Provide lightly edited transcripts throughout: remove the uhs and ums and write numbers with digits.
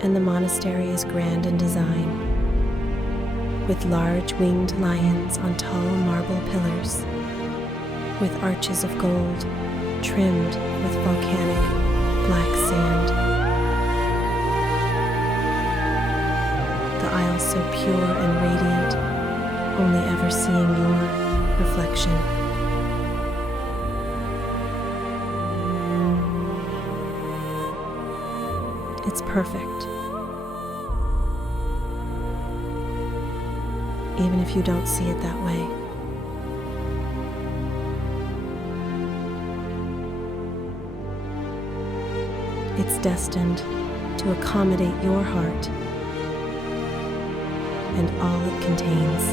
and the monastery is grand in design, with large winged lions on tall marble pillars, with arches of gold trimmed with volcanic black sand. The aisle so pure and radiant, only ever seeing your reflection. It's perfect. Even if you don't see it that way. It's destined to accommodate your heart and all it contains.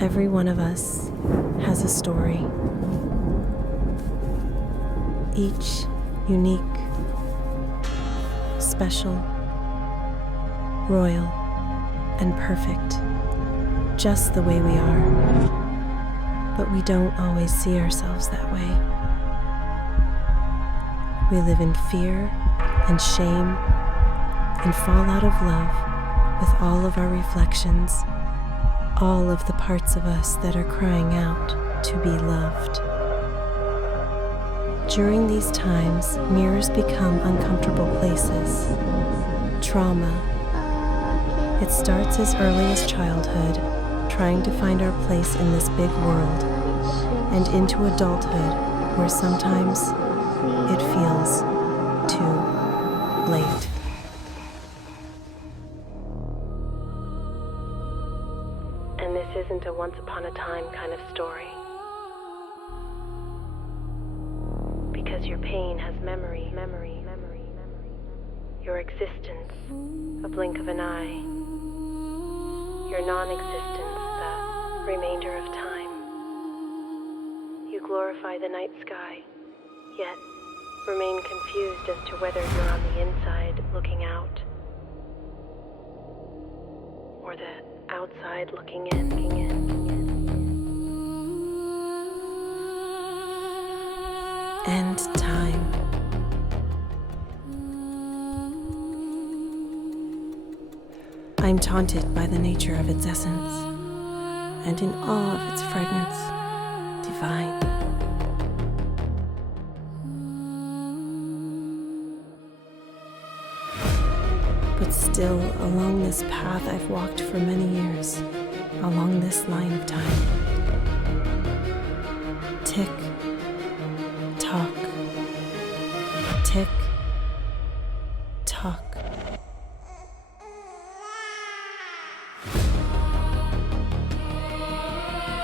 Every one of us has a story, each unique, special, royal, and perfect, just the way we are. But we don't always see ourselves that way. We live in fear and shame and fall out of love with all of our reflections, all of the parts of us that are crying out to be loved. During these times, mirrors become uncomfortable places. Trauma. It starts as early as childhood, trying to find our place in this big world, and into adulthood, where sometimes it feels too late. And this isn't a once upon a time kind of story. Because your pain has memory. Your existence, a blink of an eye. Your non-existence, the remainder of time. You glorify the night sky, yet remain confused as to whether you're on the inside looking out, or the outside looking in. End time. I'm taunted by the nature of its essence, and in awe of its fragrance, divine. But still, along this path I've walked for many years, along this line of time. Tick, tock, tick, tock.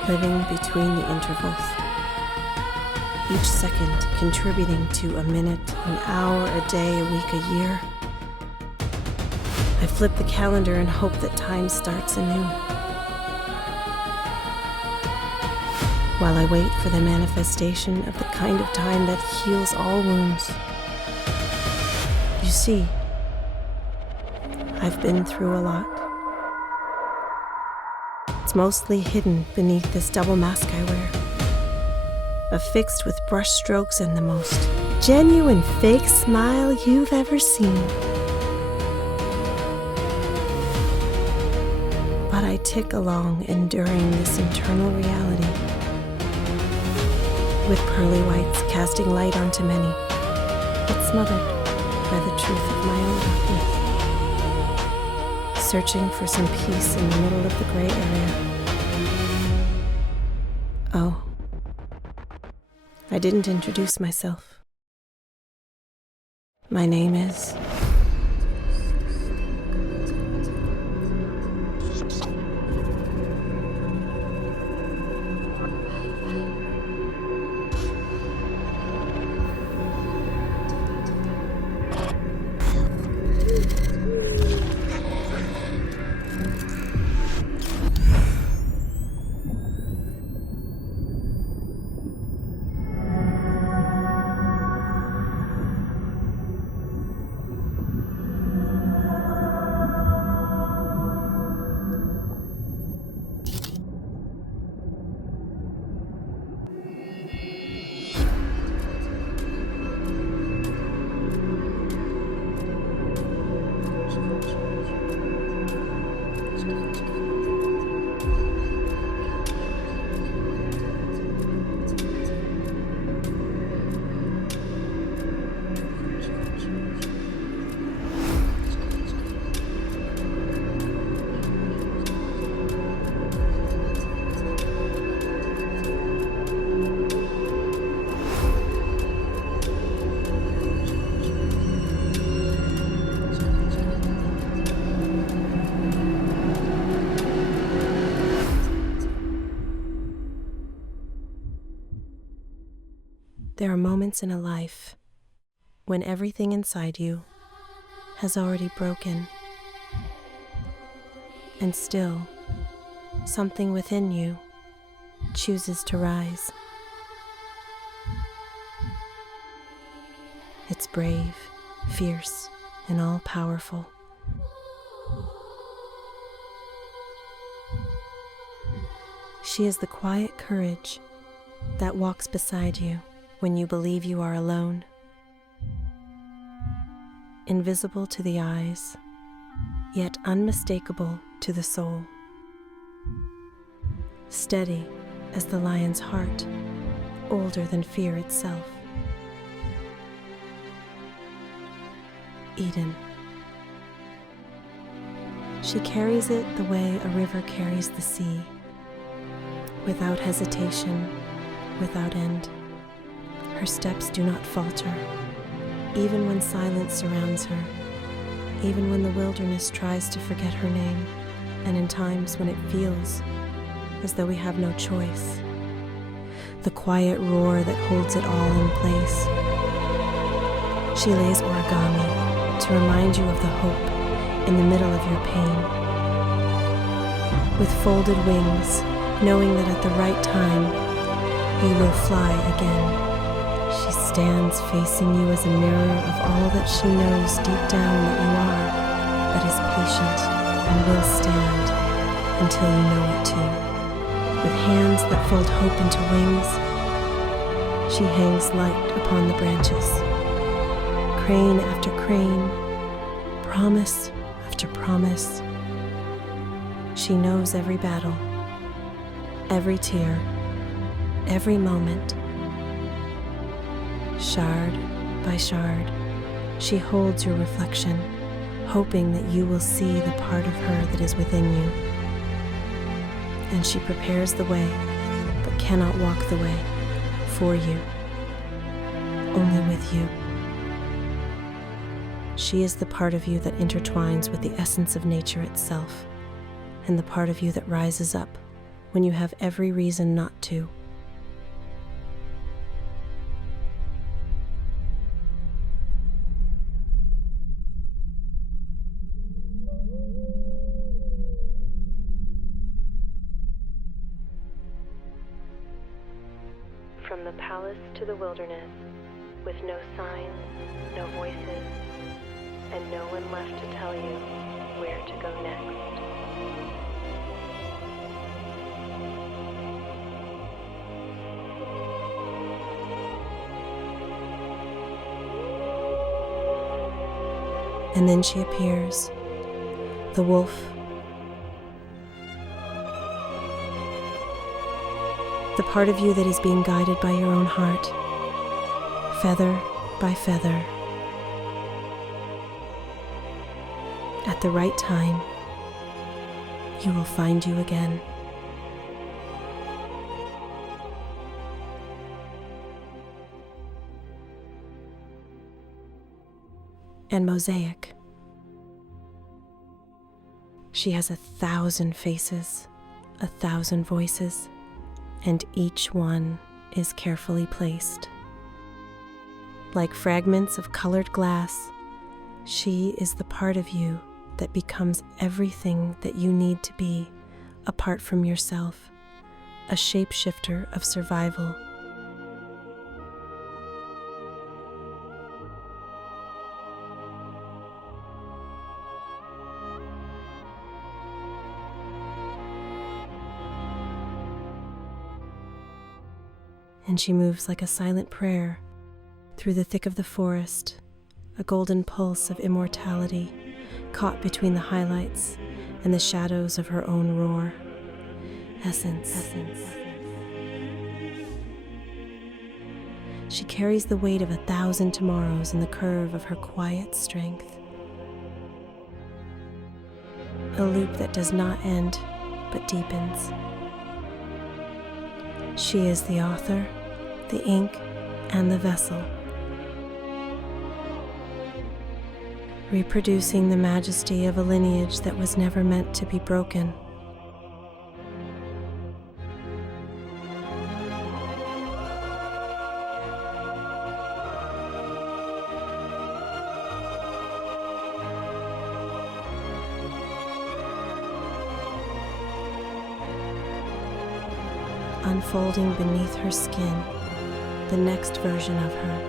Living between the intervals, each second contributing to a minute, an hour, a day, a week, a year. I flip the calendar and hope that time starts anew. While I wait for the manifestation of the kind of time that heals all wounds. You see, I've been through a lot. It's mostly hidden beneath this double mask I wear, affixed with brush strokes and the most genuine fake smile you've ever seen. But I tick along, enduring this internal reality, with pearly whites casting light onto many, but smothered by the truth of my own darkness, searching for some peace in the middle of the gray area. Oh, I didn't introduce myself. My name is... There are moments in a life when everything inside you has already broken, and still something within you chooses to rise. It's brave, fierce, and all-powerful. She is the quiet courage that walks beside you when you believe you are alone, invisible to the eyes, yet unmistakable to the soul, steady as the lion's heart, older than fear itself. Eden. She carries it the way a river carries the sea, without hesitation, without end. Her steps do not falter, even when silence surrounds her, even when the wilderness tries to forget her name, and in times when it feels as though we have no choice. The quiet roar that holds it all in place. She lays origami to remind you of the hope in the middle of your pain. With folded wings, knowing that at the right time, you will fly again. She stands facing you as a mirror of all that she knows deep down that you are, but is patient and will stand until you know it too. With hands that fold hope into wings, she hangs light upon the branches. Crane after crane, promise after promise. She knows every battle, every tear, every moment. Shard by shard, she holds your reflection, hoping that you will see the part of her that is within you. And she prepares the way, but cannot walk the way for you, only with you. She is the part of you that intertwines with the essence of nature itself, and the part of you that rises up when you have every reason not to. From the palace to the wilderness, with no signs, no voices, and no one left to tell you where to go next. And then she appears, the wolf. The part of you that is being guided by your own heart, feather by feather. At the right time, you will find you again. And Mosaic. She has 1,000 faces, 1,000 voices, and each one is carefully placed. Like fragments of colored glass, she is the part of you that becomes everything that you need to be apart from yourself, a shapeshifter of survival. And she moves like a silent prayer through the thick of the forest, a golden pulse of immortality caught between the highlights and the shadows of her own roar. Essence. She carries the weight of 1,000 tomorrows in the curve of her quiet strength. A loop that does not end, but deepens. She is the author, the ink, and the vessel, reproducing the majesty of a lineage that was never meant to be broken. Unfolding beneath her skin, the next version of her.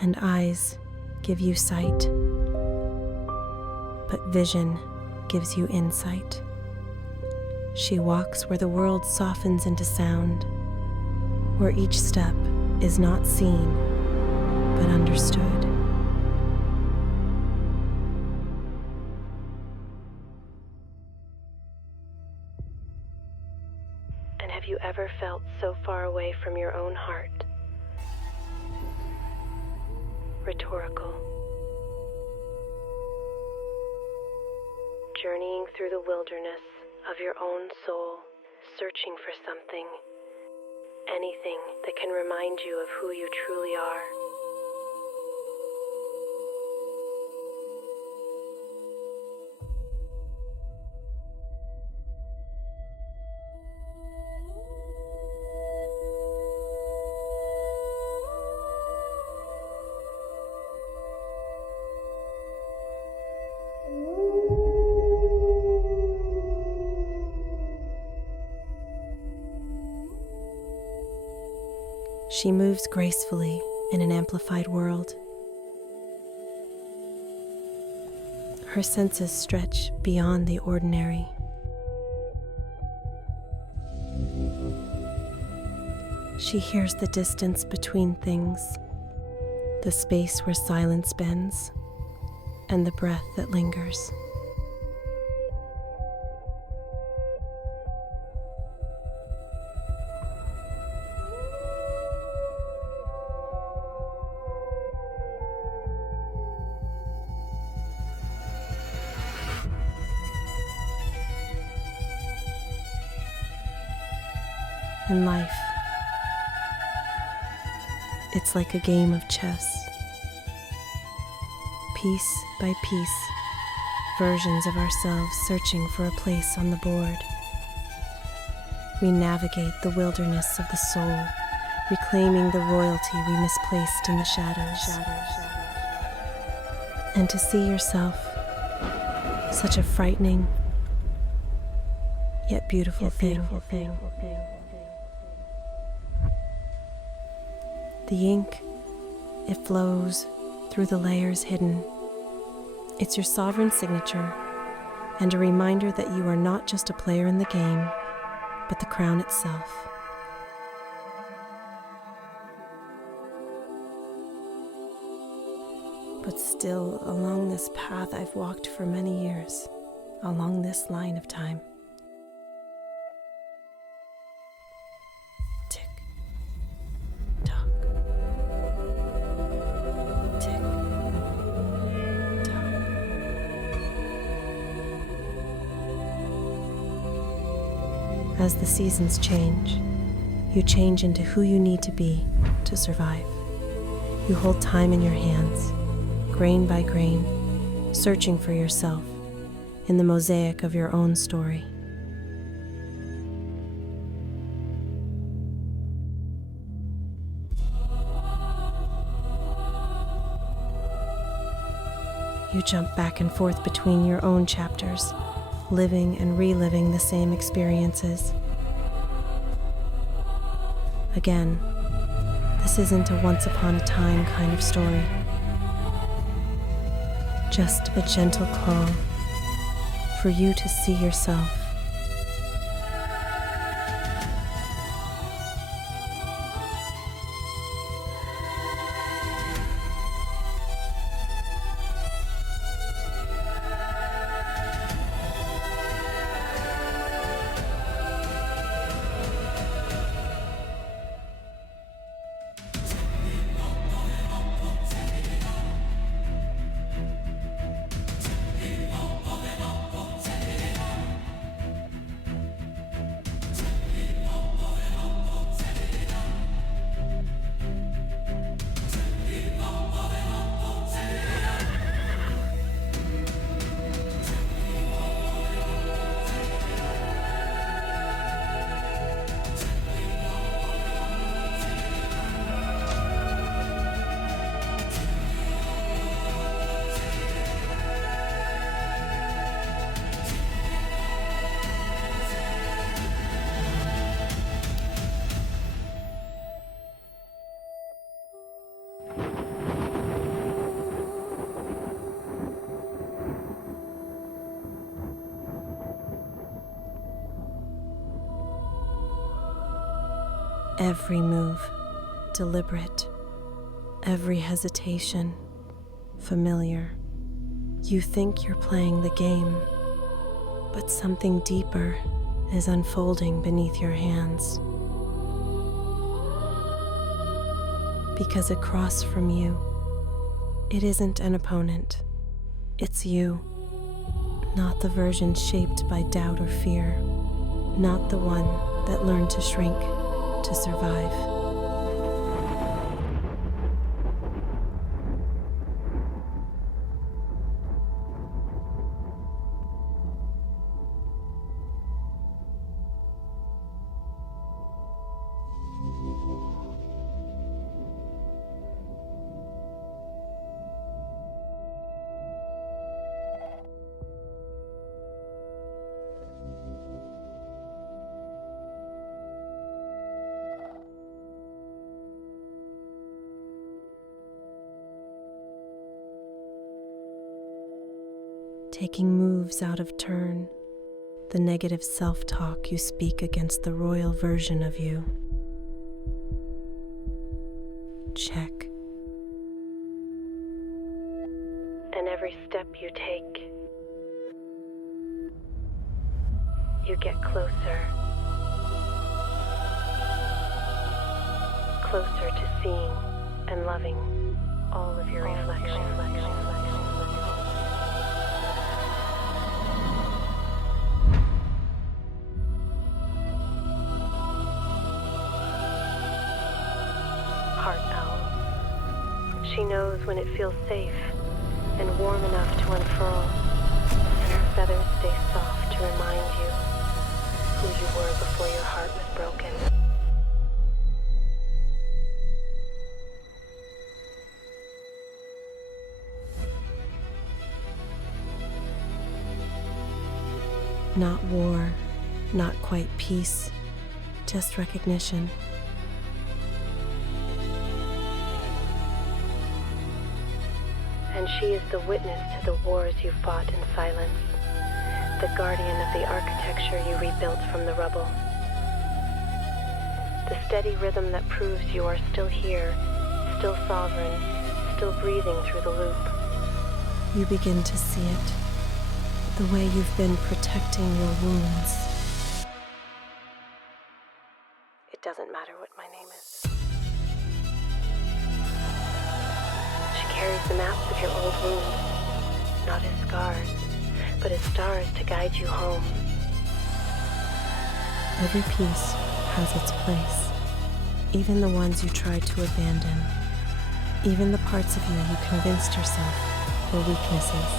And eyes give you sight, but vision gives you insight. She walks where the world softens into sound, where each step is not seen, but understood. And have you ever felt so far away from your own heart? Rhetorical. Journeying through the wilderness of your own soul, searching for something, anything that can remind you of who you truly are. She moves gracefully in an amplified world. Her senses stretch beyond the ordinary. She hears the distance between things, the space where silence bends, and the breath that lingers. In life, it's like a game of chess. Piece by piece, versions of ourselves searching for a place on the board. We navigate the wilderness of the soul, reclaiming the royalty we misplaced in the shadows. And to see yourself, such a frightening, yet beautiful thing. The ink, it flows through the layers hidden. It's your sovereign signature and a reminder that you are not just a player in the game, but the crown itself. But still, along this path I've walked for many years, along this line of time. Tick, tock, tick, tock. As the seasons change, you change into who you need to be to survive. You hold time in your hands, grain by grain, searching for yourself in the mosaic of your own story. You jump back and forth between your own chapters, living and reliving the same experiences. Again, this isn't a once upon a time kind of story. Just a gentle call for you to see yourself. Every move, deliberate. Every hesitation, familiar. You think you're playing the game, but something deeper is unfolding beneath your hands. Because across from you, it isn't an opponent. It's you. Not the version shaped by doubt or fear. Not the one that learned to shrink to survive. Taking moves out of turn, the negative self-talk you speak against the royal version of you. Check. And every step you take, you get closer. Closer to seeing and loving all of your reflections. She knows when it feels safe and warm enough to unfurl, and her feathers stay soft to remind you who you were before your heart was broken. Not war, Not quite peace, just recognition. And she is the witness to the wars you fought in silence, the guardian of the architecture you rebuilt from the rubble. The steady rhythm that proves you are still here, still sovereign, still breathing through the loop. You begin to see it, the way you've been protecting your wounds. It doesn't matter what my name is. She carries the maps of your old wounds, not as scars, but as stars to guide you home. Every piece has its place, even the ones you tried to abandon, even the parts of you convinced yourself were weaknesses,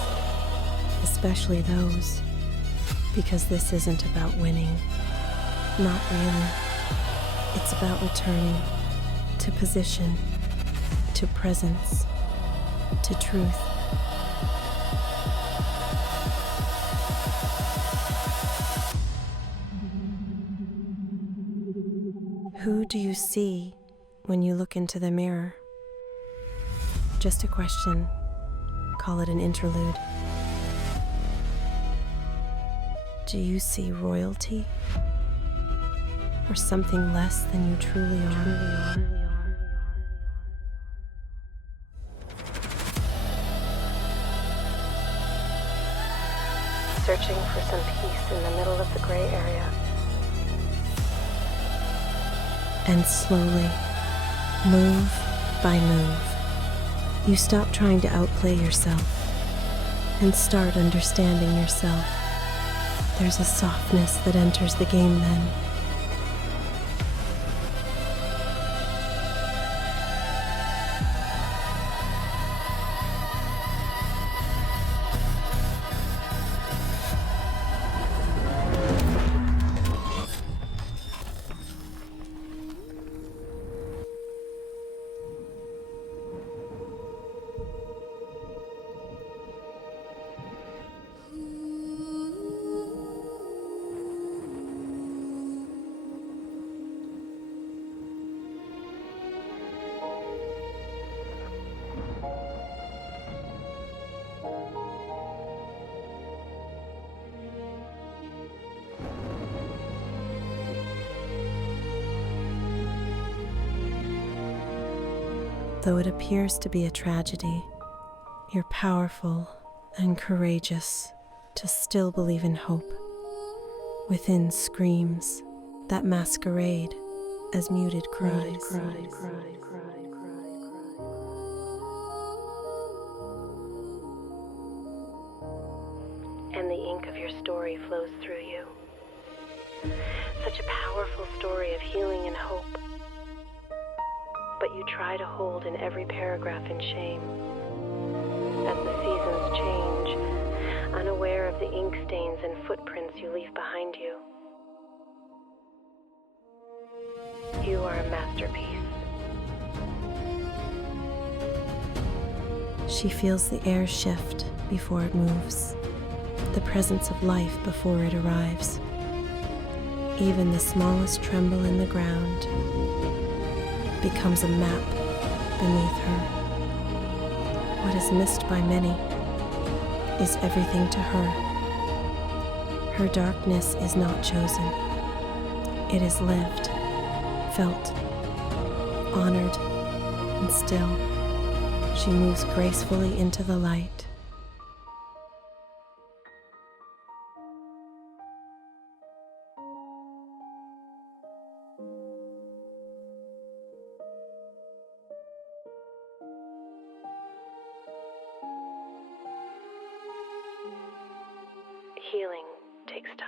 especially those, because this isn't about winning. Not really. It's about returning to position, to presence, to truth. Who do you see when you look into the mirror? Just a question. Call it an interlude. Do you see royalty? Or something less than you truly are? Searching for some peace in the middle of the gray area. And slowly, move by move, you stop trying to outplay yourself and start understanding yourself. There's a softness that enters the game then. Though it appears to be a tragedy, you're powerful and courageous to still believe in hope. Within screams that masquerade as muted cries. And the ink of your story flows through you. Such a powerful story of healing and hope. But you try to hold in every paragraph in shame. As the seasons change, unaware of the ink stains and footprints you leave behind you. You are a masterpiece. She feels the air shift before it moves, the presence of life before it arrives. Even the smallest tremble in the ground becomes a map beneath her. What is missed by many is everything to her. Her darkness is not chosen. It is lived, felt, honored, and still, she moves gracefully into the light. Healing takes time.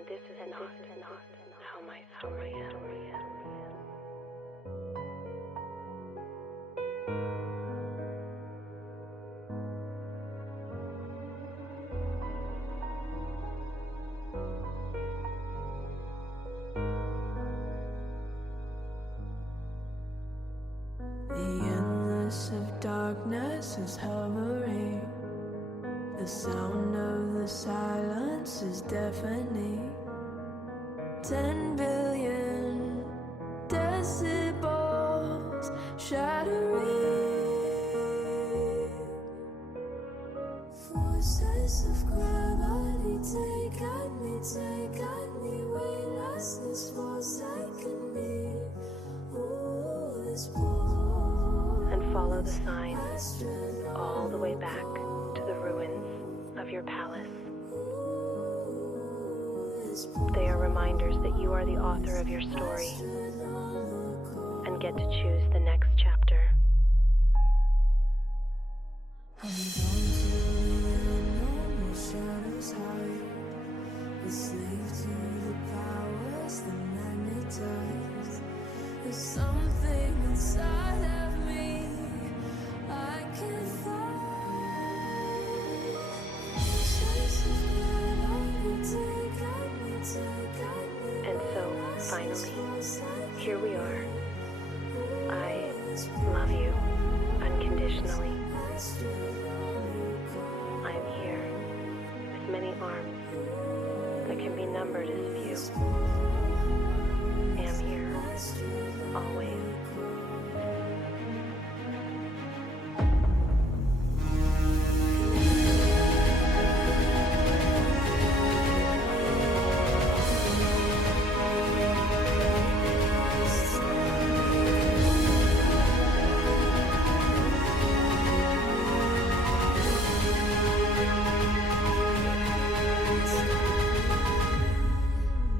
and this is not how my story ends. The endless of darkness is hovering. The sound of the silence is deafening. 10 billion decibels shattering. Forces of gravity take at me, weightlessness forsaken me. Ooh, this And follow the signs all the way back to the ruins of your palace. They are reminders that you are the author of your story and get to choose the next chapter. Shadows hide, a slave to the powers that magnetize. There's something inside of me I can find. And so, finally, here we are. I love you unconditionally. I'm here with many arms that can be numbered as few. Am here, always.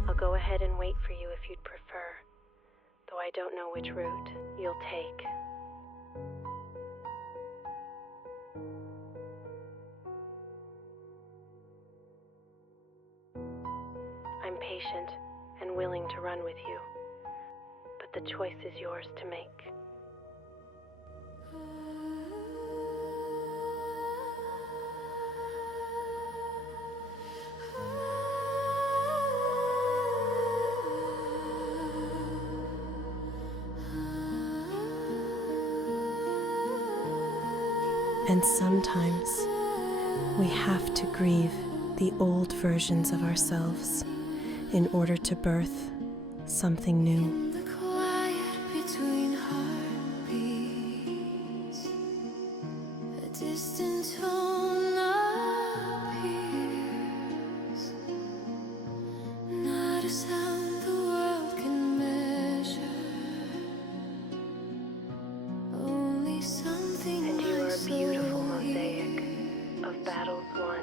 I'll go ahead and wait for you if you'd prefer, though I don't know which route you'll take. I'm patient and willing to run with you, but the choice is yours to make. And sometimes we have to grieve the old versions of ourselves in order to birth something new. The quiet between heartbeats, a distant tone appears, not a sound the world can measure, only something. And you are a beautiful mosaic of battles won.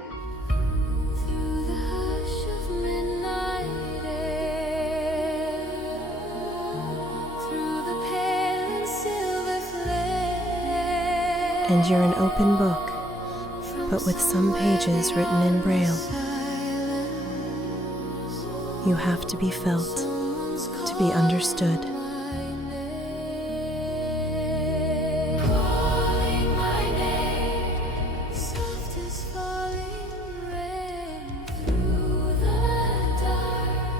Through the hush of midnight air, through the pale and silver flare. And you're an open book, but with some pages written in Braille. You have to be felt to be understood. Calling my name, soft as falling rain. Through the dark,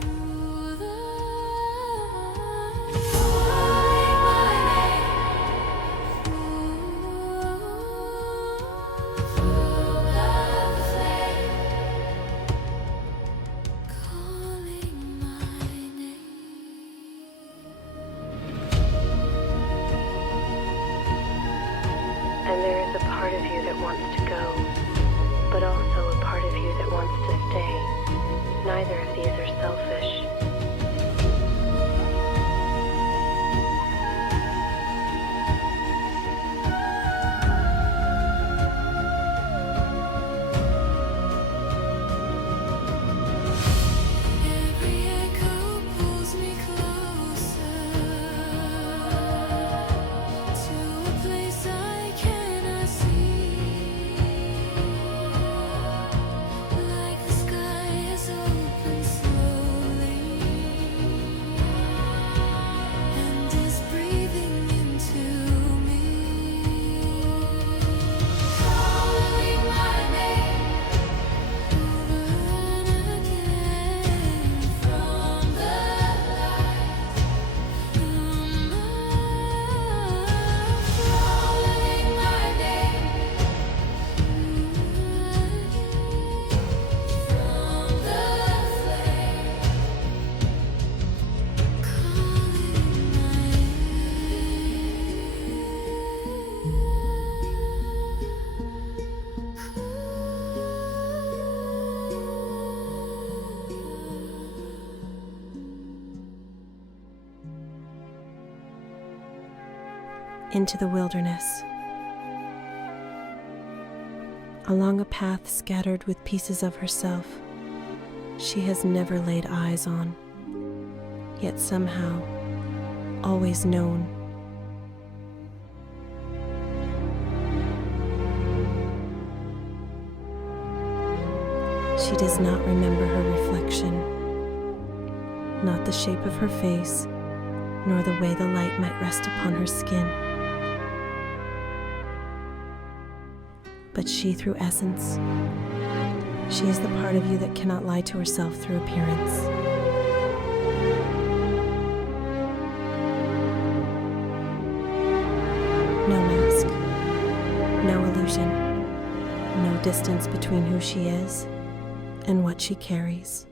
through the calling my name. Through the flame, calling my name. into the wilderness, along a path scattered with pieces of herself she has never laid eyes on, yet somehow always known. She does not remember her reflection, not the shape of her face, nor the way the light might rest upon her skin. But she through essence, she is the part of you that cannot lie to herself through appearance. No mask, no illusion, no distance between who she is and what she carries.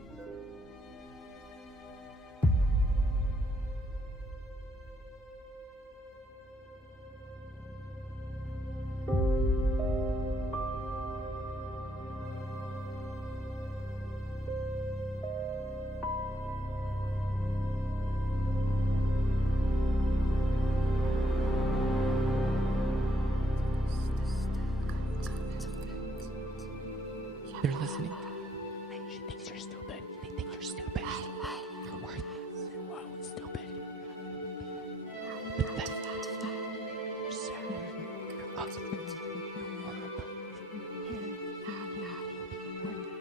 They're listening. She thinks you're stupid. They think you're stupid. You're worthless. Wow, it's stupid. Pathetic. You're sad. You're ugly. You're horrible.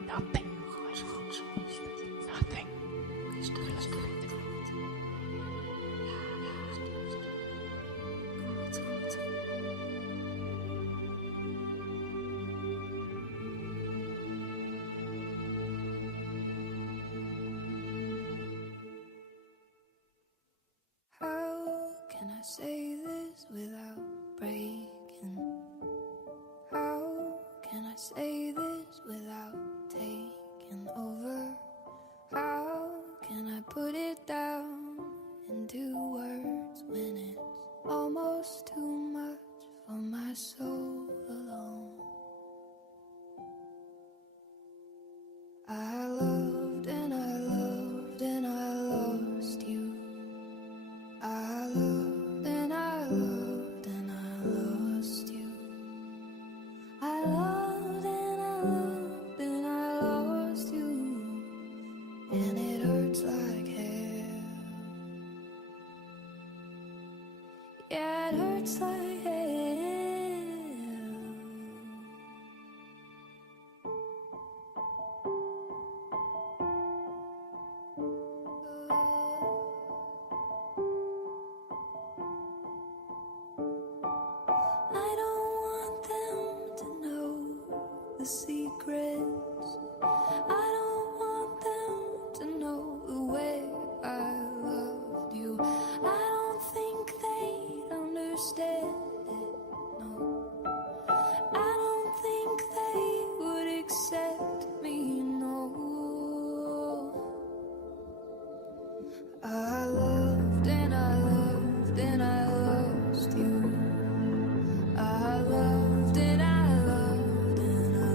Nothing. Nothing. How can I say this without breaking? How can I say this without taking over? How can I put it down into words when it's almost too much for my soul alone? I loved and I loved and I lost you. I loved and I loved and I lost you. I loved and I loved and I lost you. And it hurts like hell. Yeah, it hurts like hell. I don't want them to know the secrets. I don't want them to know the way I loved you. I don't think they'd understand it, no. I don't think they would accept me, no. I loved and I loved and I lost you. I loved and I loved and I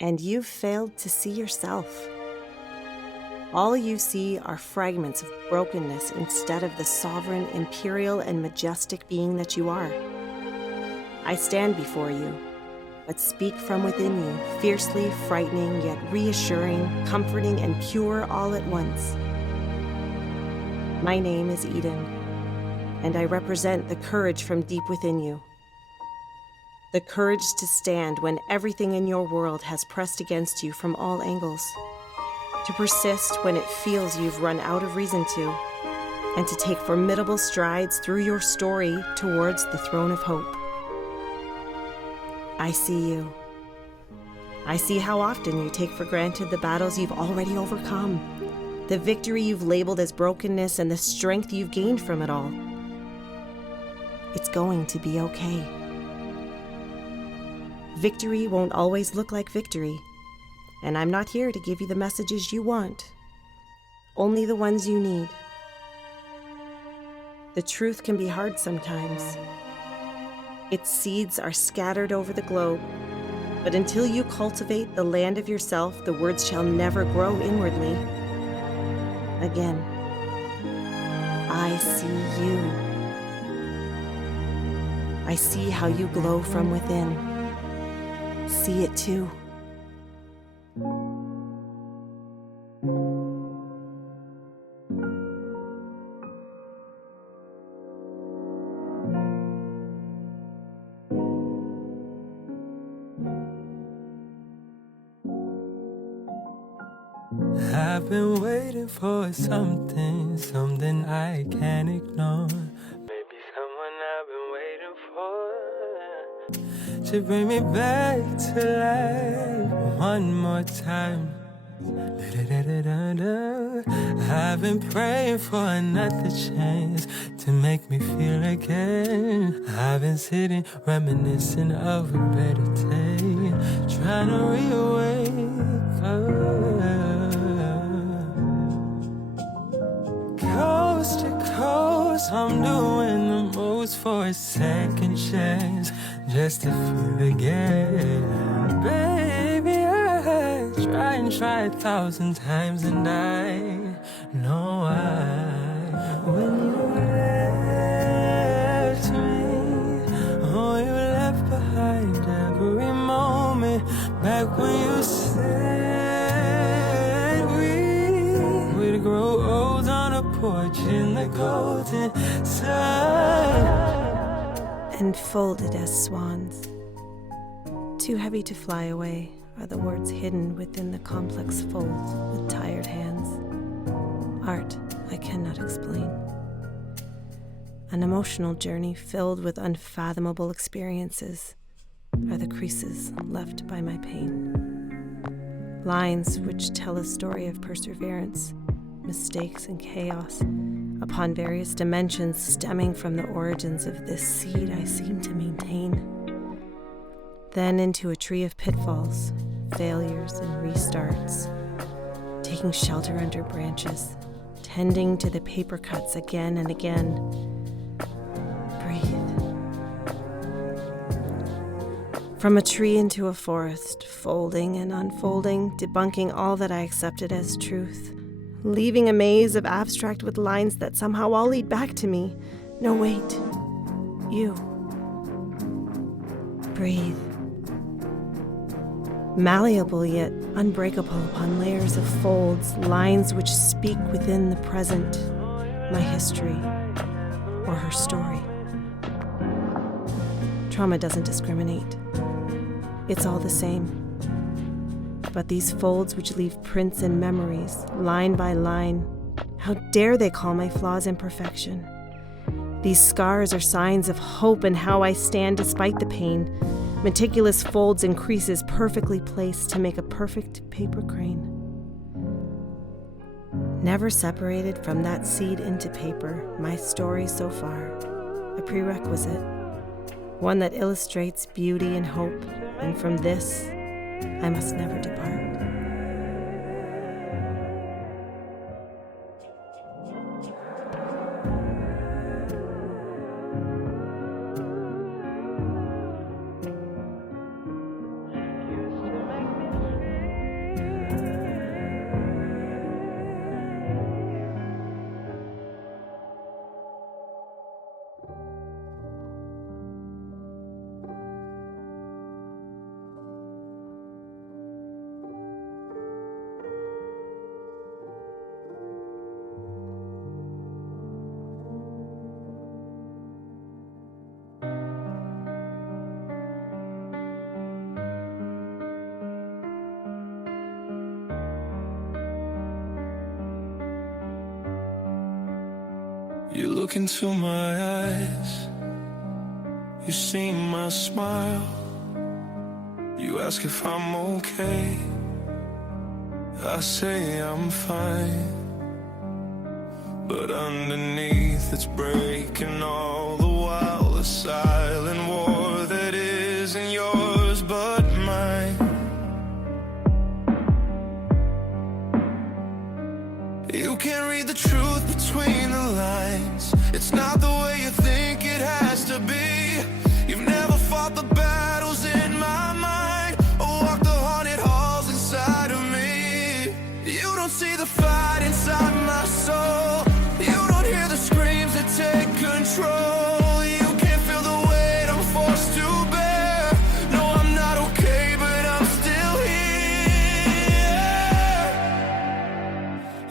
and you've failed to see yourself. All you see are fragments of brokenness instead of the sovereign, imperial, and majestic being that you are. I stand before you, but speak from within you, fiercely frightening, yet reassuring, comforting, and pure all at once. My name is Eden, and I represent the courage from deep within you. The courage to stand when everything in your world has pressed against you from all angles. To persist when it feels you've run out of reason to, and to take formidable strides through your story towards the throne of hope. I see you. I see how often you take for granted the battles you've already overcome, the victory you've labeled as brokenness, and the strength you've gained from it all. It's going to be okay. Victory won't always look like victory, and I'm not here to give you the messages you want, only the ones you need. The truth can be hard sometimes. Its seeds are scattered over the globe, but until you cultivate the land of yourself, the words shall never grow inwardly. Again, I see you. I see how you glow from within. See it too. I've been waiting for something I can't ignore. Maybe someone I've been waiting for to bring me back to life one more time. I've been praying for another chance to make me feel again. I've been sitting reminiscing of a better day, trying to reawake up. Coast to coast, I'm doing the most for a second chance, just to feel again. Baby, I try 1,000 times, and I know when you left me, oh, you left behind every moment back when you said we'd grow old on a porch in the golden sun, and folded as swans. Too heavy to fly away are the words hidden within the complex folds with tired hands. Art I cannot explain. An emotional journey filled with unfathomable experiences are the creases left by my pain. Lines which tell a story of perseverance, mistakes, and chaos upon various dimensions stemming from the origins of this seed I seem to maintain. Then into a tree of pitfalls, failures, and restarts, taking shelter under branches, tending to the paper cuts again and again. Breathe. From a tree into a forest, folding and unfolding, debunking all that I accepted as truth, leaving a maze of abstract with lines that somehow all lead back to me. No, wait. You. Breathe. Malleable yet unbreakable upon layers of folds, lines which speak within the present, my history, or her story. Trauma doesn't discriminate. It's all the same. But these folds which leave prints and memories, line by line, how dare they call my flaws imperfection? These scars are signs of hope and how I stand despite the pain. Meticulous folds and creases perfectly placed to make a perfect paper crane. Never separated from that seed into paper, my story so far, a prerequisite, one that illustrates beauty and hope, and from this, I must never depart. You look into my eyes, you see my smile, you ask if I'm okay, I say I'm fine, but underneath it's breaking all the while, a silent war that isn't yours but mine. You can't read the truth between the lines. It's not the way you think it has to be. You've never fought the battles in my mind or walked the haunted halls inside of me. You don't see the fight inside my soul. You don't hear the screams that take control. You can't feel the weight I'm forced to bear. No, I'm not okay, but I'm still here.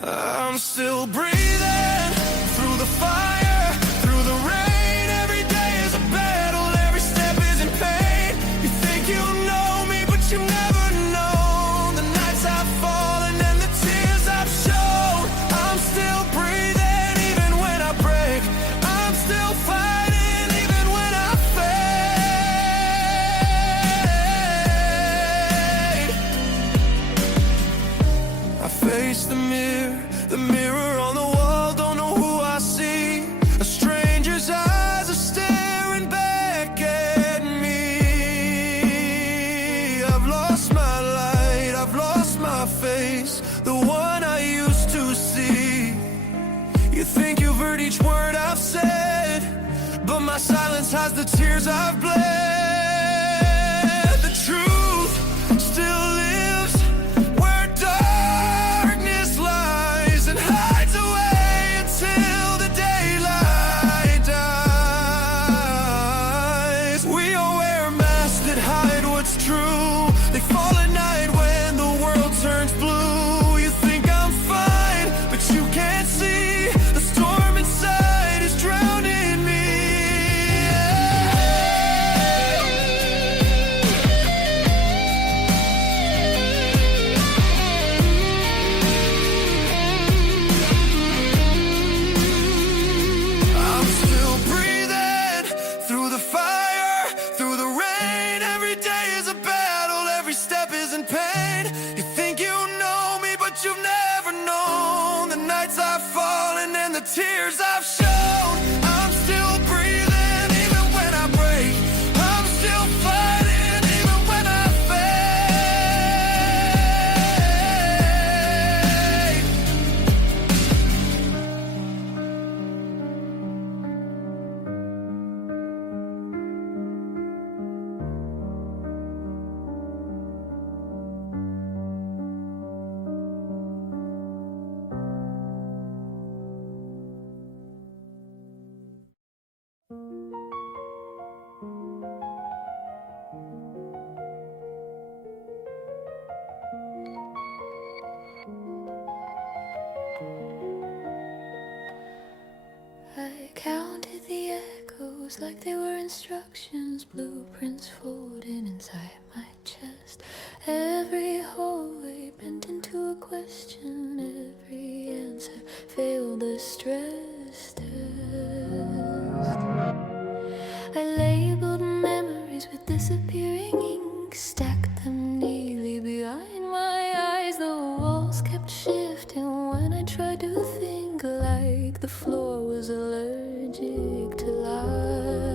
I'm still breathing through the fire, through the rain. Every day is a battle, every step is in pain. You think you know me, but you've never known the nights I've fallen and the tears I've shown. I'm still breathing even when I break. I'm still fighting even when I fade. I face the mirror on the wall, don't know who I see. A stranger's eyes are staring back at me. I've lost my light, I've lost my face, the one I used to see. You think you've heard each word I've said, but my silence hides the tears I've bled. The truth still lives where darkness lies and hides away until the daylight dies. We all wear masks that hide what's true. They fall at night when the world turns blue. You think I'm fine, but you can't see the storm inside is drowning me. I'm still breathing through the fire, through the rain. Every day is a battle, every step is in pain. You think you know me, but you've never known the nights I've fallen and the tears I've shown. I'm still breathing even when I break. I'm still fighting even when I fade. I counted the echoes like they were instructions, blueprints folded inside my chest. Every hallway bent into a question, every answer failed the stress test. I labeled memories with disappearing ink, stacked them neatly behind my eyes. The walls kept shifting when I tried to think, like the floor was allergic to lies.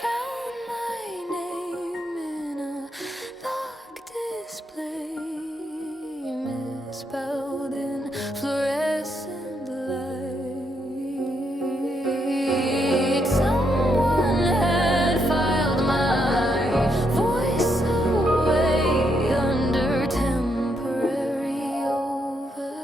Found my name in a locked display, misspelled in fluorescent light. Someone had filed my voice away under temporary overnight.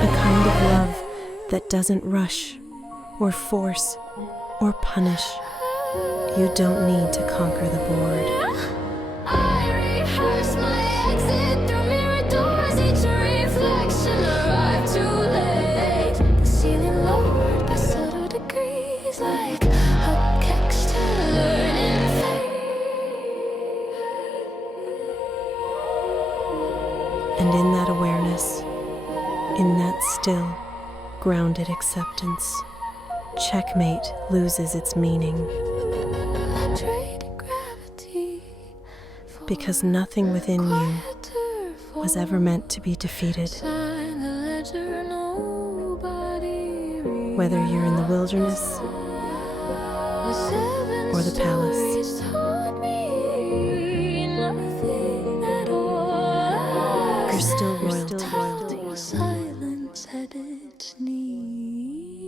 A kind of love that doesn't rush or force or punish. You don't need to conquer the board. In that still, grounded acceptance, checkmate loses its meaning. I traded gravity for Because nothing within you quieter was ever meant to be defeated. sign the ledger nobody reads. Whether you're in the wilderness or the palace, you're still royalty. Silence had its needs.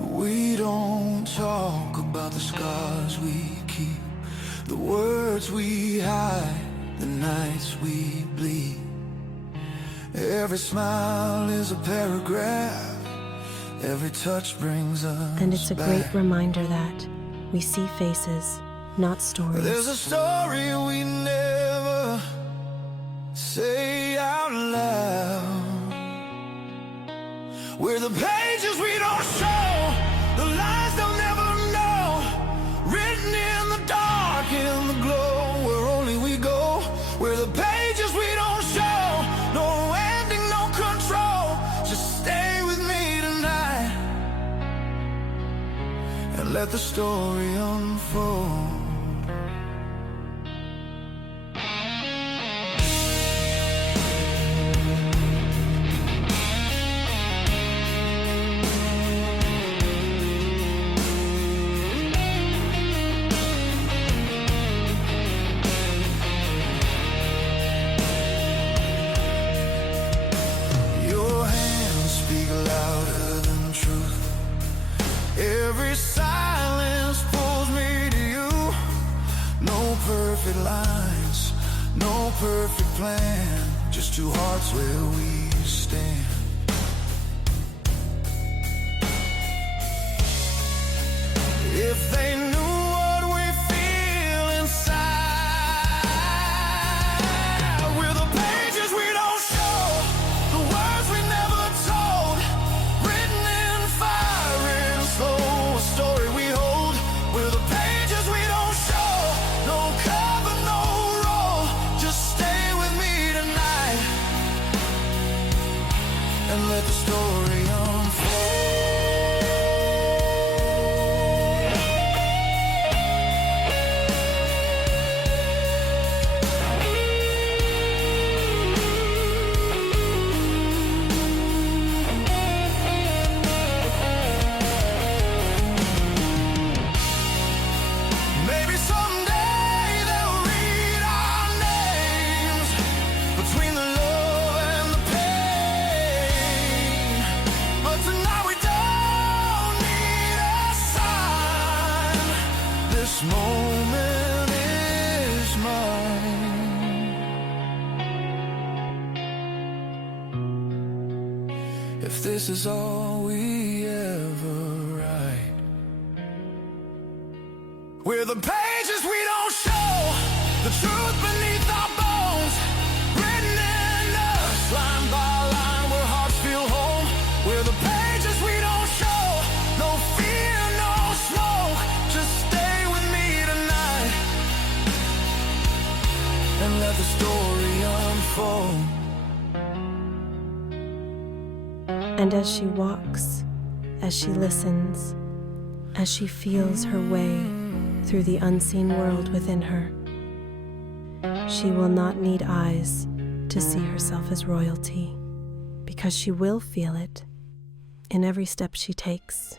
We don't talk about the scars we keep, the words we hide, the nights we bleed. Every smile is a paragraph, every touch brings us And it's a great back. reminder that we see faces, not stories. There's a story we never say out loud, where the pages we don't show, the lies they'll never know, written in the dark, in the glow, where only we go, where the pages we don't show, no ending, no control, just stay with me tonight, and let the story unfold. Your hands speak louder than truth. Every silence pulls me to you. No perfect lines, no perfect plan, just two hearts where we stand. If they knew what we feel inside, we're the pages we don't show, the words we never told, written in fire and slow, a story we hold. We're the pages we don't show, no cover, no roll, just stay with me tonight, and let the story unfold. Maybe someday they'll read our names between the love and the pain. But tonight we don't need a sign. This moment is mine. If this is all we ever write, we're the pages we don't show, the truth beneath our bones, written in us, line by line, where hearts feel home. We're the pages we don't show, no fear, no smoke, just stay with me tonight, and let the story unfold. And as she walks, as she listens, as she feels her way through the unseen world within her, she will not need eyes to see herself as royalty, because she will feel it in every step she takes.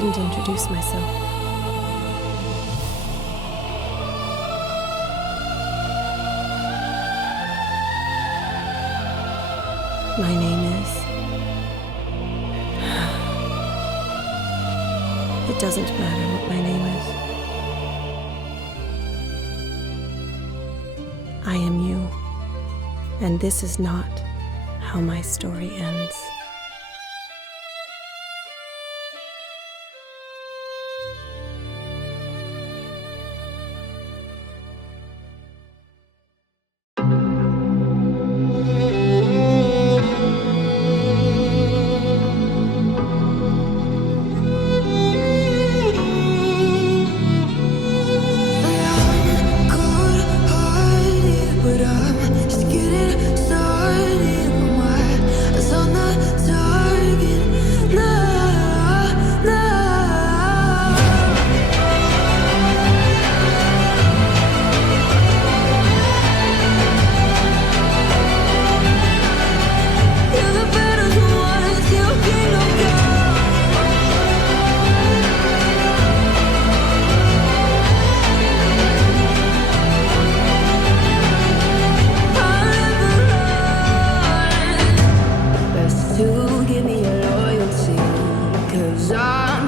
didn't introduce myself. My name is... It doesn't matter what my name is. I am you, and this is not how my story ends.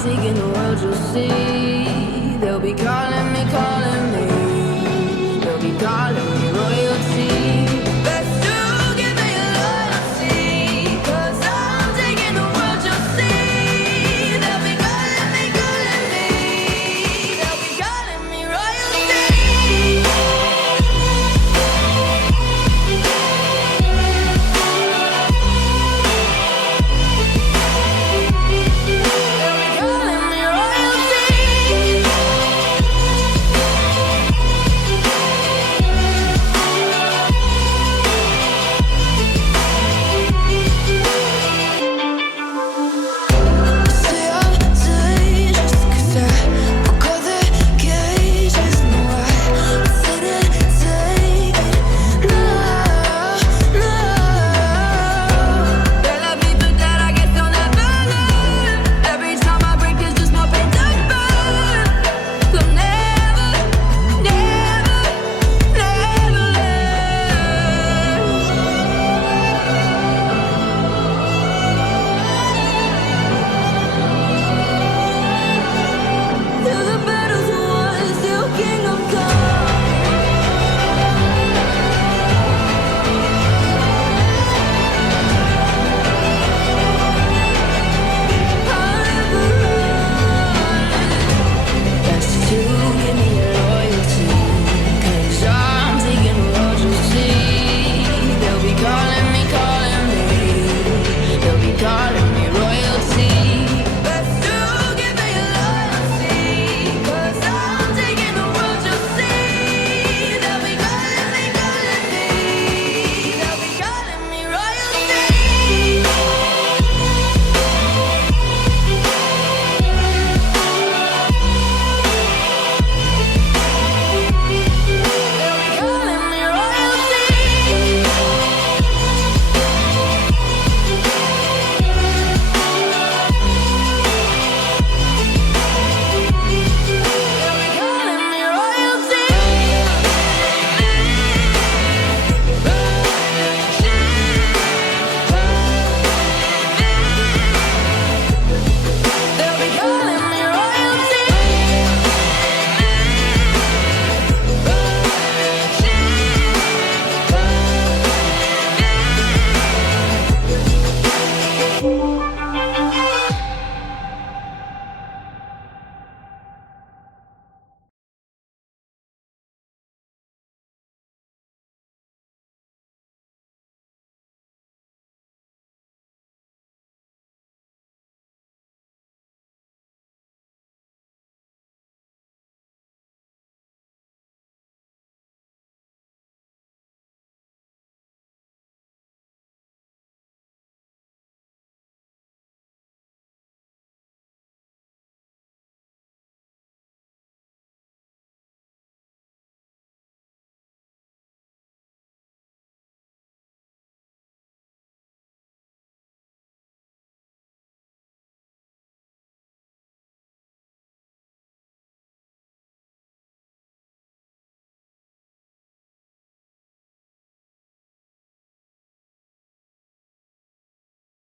Taking the world, you'll see. They'll be calling me, calling